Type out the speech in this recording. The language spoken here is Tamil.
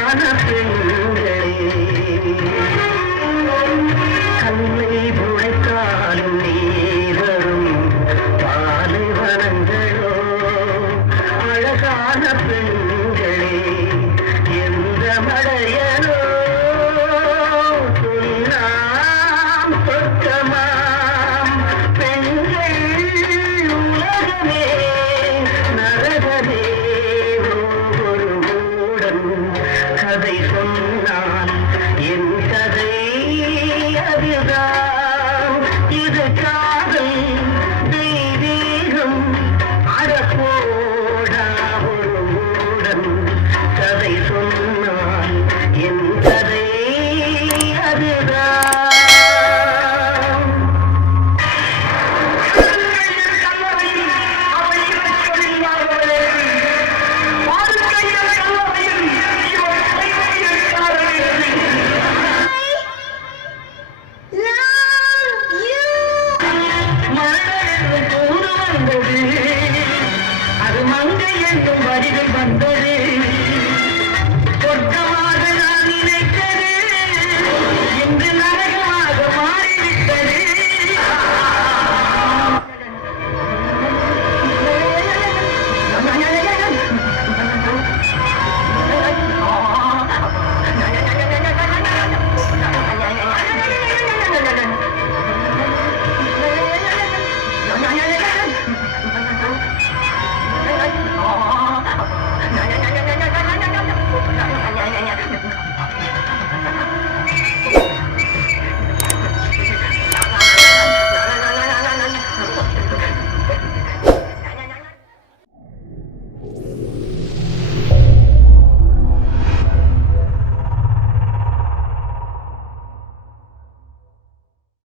பெண்களே கல்லை